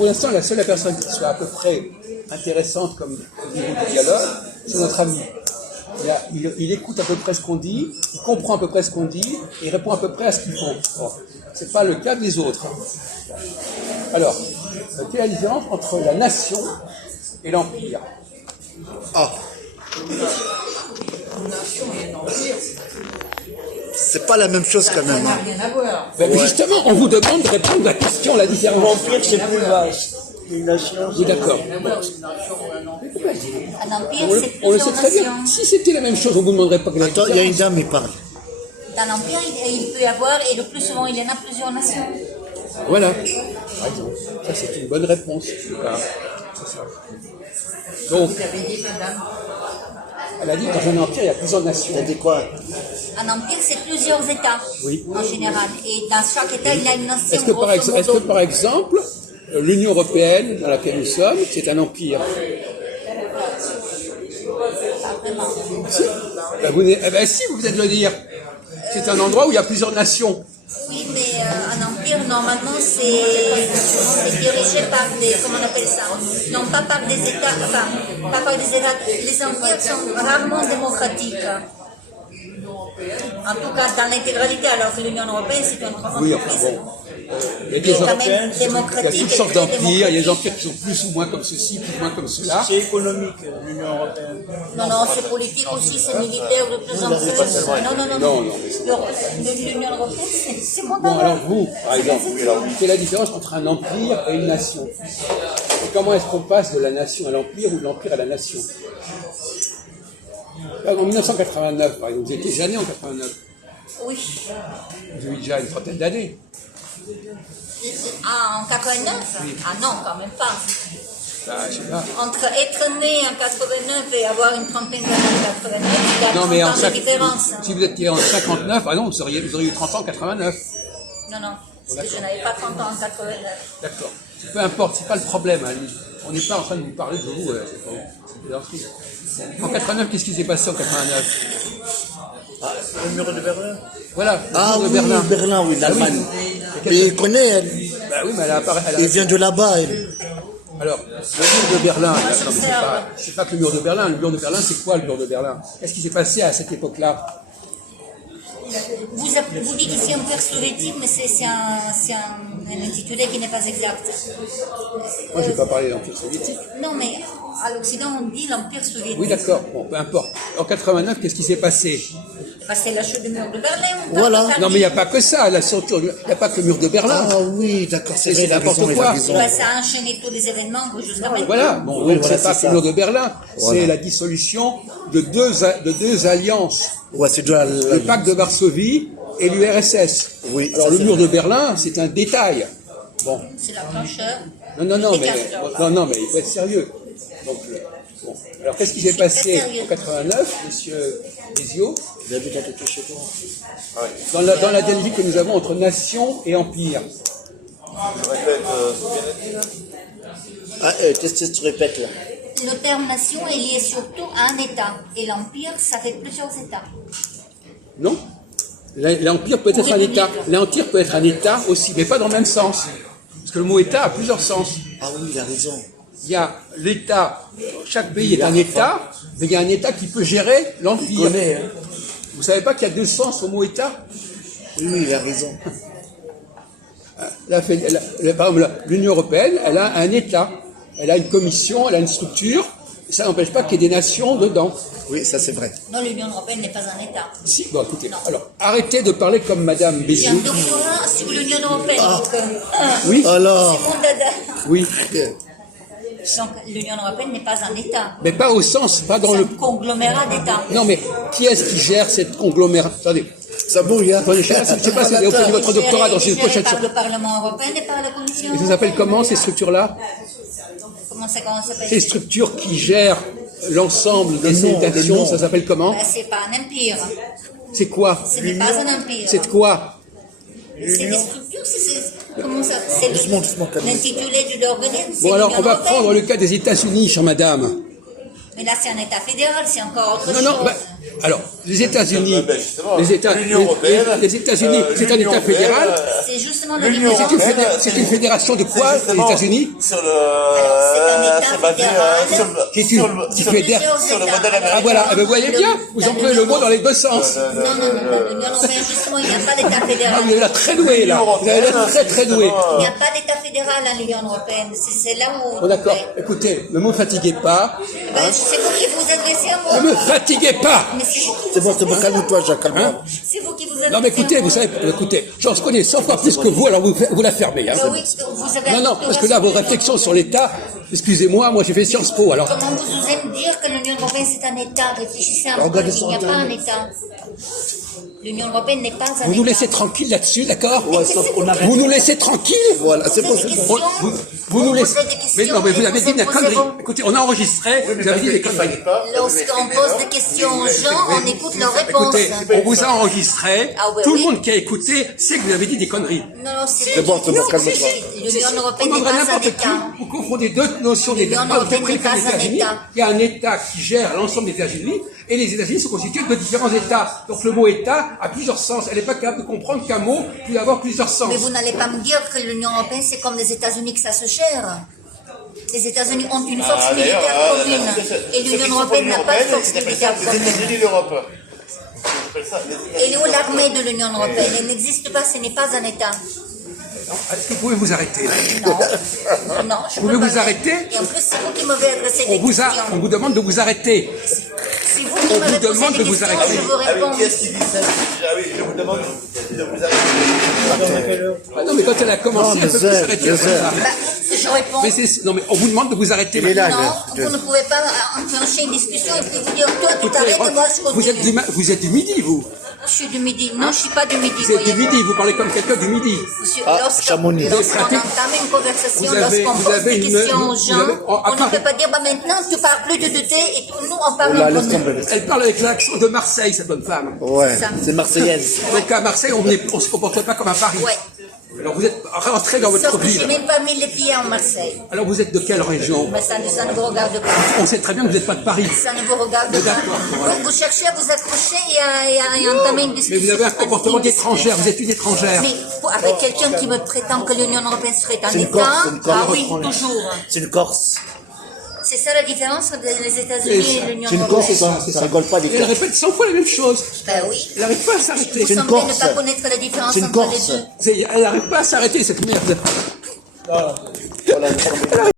pour l'instant, la seule personne qui soit à peu près intéressante comme au niveau du dialogue, c'est notre ami. Il écoute à peu près ce qu'on dit, il comprend à peu près ce qu'on dit, et il répond à peu près à ce qu'il faut. Bon, c'est pas le cas des autres. Alors, quelle est la différence entre la nation et l'empire? Ah. C'est pas la même chose quand même. Hein. Ben, justement, on vous demande de répondre à la question, la différence. L'empire, c'est plus vaste. Une nation, Oui, d'accord. Un empire, c'est On le sait plusieurs très bien. nations. Si c'était la même chose, on ne vous demanderait pas que la Attends, il y a une différence. dame qui parle. Dans l'empire, il peut y avoir, et le plus souvent, il y en a plusieurs nations. Voilà. Par exemple. Ça, c'est une bonne réponse. Voilà. C'est ça. Donc, elle a dit que dans un empire, il y a plusieurs nations. T'as dit quoi? Un empire, c'est plusieurs États, Oui. en général. Et dans chaque État, il y a une nation. Est-ce que, grosso modo. par exemple, l'Union européenne dans laquelle nous sommes, c'est un empire? Pas vraiment. Si. Si, vous venez de le dire. C'est un endroit où il y a plusieurs nations. Oui, mais un empire, normalement, c'est dirigé par des, comment on appelle ça? Non, pas par des États, enfin, pas par des États. Les empires sont rarement démocratiques. En tout cas, dans l'intégralité, alors que l'Union européenne, c'est une grande Oui, entreprise. enfin bon. Il y a Qui est des quand empires, même il y a démocratique. toutes et sortes très d'empires, il y a des démocratique. empires qui sont plus ou moins comme ceci, plus ou moins comme cela. c'est économique, l'Union européenne. Non, non, c'est politique aussi, c'est militaire de plus en plus. Non, mais l'Union européenne, c'est Bon, mondial. alors vous, par exemple, quelle est la différence entre un empire et une nation? Et comment est-ce qu'on passe de la nation à l'empire ou de l'empire à la nation? Là, en 1989, par exemple, vous étiez déjà né en 89. Oui. Vous avez déjà une trentaine d'années. Ah, en 89? Ah non, quand même pas. Je sais pas. Entre être né en 89 et avoir une trentaine d'années en 89, il y a Non, 30 mais ans de différence. si vous étiez en 59, ah non, vous auriez eu 30 ans en 89. Non, parce que je n'avais pas 30 ans en 89. D'accord. Peu importe, c'est pas le problème. Hein. On n'est pas en train de vous parler de vous. C'est pas c'est en 89, qu'est-ce qui s'est passé en 89? Ah, le mur de Berlin. Voilà. Ah le oui, Berlin. Berlin, oui, l'Allemagne. Oui. Mais il connaît, elle. Bah oui, mais Il vient de là-bas, elle. Alors, le mur de Berlin, là, non, mais c'est pas que le mur de Berlin. Le mur de Berlin, c'est quoi le mur de Berlin? Qu'est-ce qui s'est passé à cette époque-là? Vous dites ici empire soviétique, mais c'est un intitulé qui n'est pas exact. Moi, je ne vais pas parler de l'Empire soviétique. Non, mais à l'Occident, on dit l'empire soviétique. Oui, d'accord. Bon, peu importe. En 89, qu'est-ce qui s'est passé? C'est la chute du mur de Berlin. Voilà. Non, mais il n'y a pas que ça. La ceinture, il n'y a pas que le mur de Berlin. Ah oui, d'accord, c'est vrai, C'est il a n'importe raison, il quoi. a raison. Ça a enchaîné tous les événements jusqu'à maintenant. Voilà. Bon, Oui, donc voilà, c'est pas c'est que le ça. mur de Berlin. Voilà. C'est la dissolution de deux alliances. Ouais, c'est de la... Le pacte de Varsovie et l'URSS. Oui, Alors ça, le c'est mur vrai. de Berlin, c'est un détail. Bon. C'est la plancheur. Non, mais il faut être sérieux. Donc, bon. Alors qu'est-ce qui s'est passé sérieux. en 89, monsieur Ezio, Il habite à côté de chez toi. dans la dialectique que nous avons entre nation et empire? Ah, qu'est-ce que tu répètes là? Le terme nation est lié surtout à un État. Et l'empire, ça fait plusieurs États. Non. L'empire peut être un État. L'empire peut être un État aussi, mais pas dans le même sens. Parce que le mot État a plusieurs sens. Ah oui, il a raison. Il y a l'État, chaque pays est un État, mais il y a un État qui peut gérer l'empire. Vous savez pas qu'il y a deux sens au mot État? Oui, il a raison. Par exemple, l'Union européenne, elle a un État, elle a une commission, elle a une structure, et ça n'empêche pas qu'il y ait des nations dedans. Oui, ça c'est vrai. Non, l'Union européenne n'est pas un État. Si, bon, écoutez, Non. alors, arrêtez de parler comme Madame J'ai un Béziou. doctorat sur l'Union européenne. Oui, Alors, C'est mon dada. oui, Donc, l'Union européenne n'est pas un État. mais pas au sens, pas dans C'est le... un conglomérat d'États. Non, mais qui est-ce qui gère cette conglomérat? Attendez, ça bouille, hein? je ne sais pas si vous avez obtenu votre doctorat dans une Géré prochaine... par le Parlement européen et par la Commission. Et ça s'appelle comment, ces structures-là? Comment ça s'appelle? Ces structures qui gèrent l'ensemble des nom, nations, le nom. ça s'appelle comment? C'est pas un empire. C'est quoi? Ce n'est pas un empire. C'est quoi? C'est des structures, comment ça? C'est Doucement, doucement, Camille. l'intitulé de l'organisme. c'est Bon, alors, on l'Union va européenne. prendre le cas des États-Unis, chère madame. Mais là, c'est un État fédéral, c'est encore autre Non, chose. non, alors, les États-Unis, Ben, justement, les l'Union européenne, les États-Unis, c'est un l'Union État fédéral. européenne, C'est justement la l'Union différence. C'est une fédération de quoi, les justement États-Unis? Sur le. c'est un État c'est basé, fédéral Qui sur tu- le- qui sur- fédère. sur le modèle américain. Ah voilà, vous voyez bien, vous employez le mot dans les deux sens. Non, l'Union européenne, justement, il n'y a pas d'État Ah, fédéral. vous avez l'air très doué là, vous avez l'air très très doué. Il n'y a pas d'État fédéral à l'Union européenne. C'est là où. Bon d'accord, écoutez, ne me fatiguez pas, Ben, c'est vous qui vous adressez à ne moi. me fatiguez pas. Mais c'est vous qui C'est bon, calme-toi, Jacques, calme-toi. Hein? C'est vous qui vous adressez Non mais écoutez, à vous moi. savez, écoutez, j'en connais 100 fois plus que vous, alors vous la fermez. Hein. Ben oui, vous avez Non, non, parce que là, vos réflexions sur l'État, excusez-moi, moi j'ai fait Sciences Po, alors. Comment vous osez me dire que l'Union européenne c'est un État? Réfléchissez un peu, il n'y a pas un État. L'Union européenne n'est pas un État. Vous nous laissez tranquille là-dessus, d'accord? Mais qu'est-ce que vous Vous nous laissez tranquille? Voilà, c'est posez bon. des c'est bon. questions? Vous nous laissez. posez des questions Mais non, mais vous et avez vous dit des imposez conneries. vos- Écoutez, on a enregistré, vous avez dit des conneries. Lorsqu'on pose des questions aux gens, on écoute leurs réponses. Écoutez, on vous a enregistré, Ah ouais, tout oui. le monde qui a écouté sait que vous avez dit des conneries. Non, non, C'est bon, calme-toi. L'Union On européenne n'est demanderait pas un n'importe qui, État. vous confondez deux notions d'État. L'Union européenne n'est pas un États-Unis, État. il y a un État qui gère l'ensemble des États-Unis, et les États-Unis sont constitués de différents États. Donc le mot État a plusieurs sens. Elle n'est pas capable de comprendre qu'un mot peut avoir plusieurs sens. Mais vous n'allez pas me dire que l'Union européenne c'est comme les États-Unis que ça se gère. Les États-Unis ont une force militaire commune et l'Union européenne n'a pas de force militaire Les commune. États-Unis, l'Europe. Elle est où l'armée de l'Union européenne? Elle n'existe pas, ce n'est pas un État. Est-ce que vous pouvez vous arrêter là? Non, non, je Vous peux pouvez pas. vous arrêter? Et en plus, c'est vous qui m'avez adressé des questions. On vous demande de vous arrêter. C'est vous qui on m'avez vous posé demande des de vous questions, arrêter. je vous Ah oui, réponds. qui est-ce qui dit ça? Ah oui, je vous demande de vous arrêter. Ah non, mais quand elle a commencé, Non, elle peut plus deux heures, s'arrêter. 2 heures. Bah, je réponds. Mais non, mais on vous demande de vous arrêter. Il est là, maintenant. Non, vous ne pouvez pas enclencher une discussion et puis vous dire toi tu t'arrêtes et moi je Vous êtes continue. vous êtes du Midi, vous. Je suis du Midi. Non, je suis pas du Midi. Vous êtes du voyez-vous. Midi, vous parlez comme quelqu'un du Midi. Monsieur, Ah, lorsqu'on Chamonix. entame une Vous conversation, avez- lorsqu'on vous pose avez des une- questions aux vous gens, avez- à on ne part- peut pas dire bah maintenant tu parles plus de thé et nous on parle Là, entre laisse nous. tomber. Elle parle avec l'accent de Marseille, cette bonne femme. Ouais, Ça. c'est marseillaise. Donc à Marseille, on se comporte pas comme à Paris. Ouais. Alors vous êtes rentré dans votre Sauf que j'ai ville. même pas mis les pieds en Marseille. Alors vous êtes de quelle région? Mais ça ne vous regarde pas. On sait très bien que vous n'êtes pas de Paris. Ça ne vous regarde pas. D'accord, voilà. Donc vous cherchez à vous accrocher et à entamer une Mais discussion. vous avez un comportement Une discussion. d'étrangère, vous êtes une étrangère. Mais avec quelqu'un qui me prétend que l'Union européenne serait un C'est une État, Corse, c'est une Corse. ah oui, toujours. C'est une Corse. C'est ça la différence entre les États-Unis et l'Union C'est une Corse européenne. ou pas? Ça rigole pas des Et elle Corses. répète 100 fois la même chose. Ben oui. Elle n'arrive pas à s'arrêter. Vous C'est une semblez ne Corse. pas connaître la différence C'est une entre Corse. les deux. Elle n'arrive pas à s'arrêter, cette merde. Voilà. Voilà,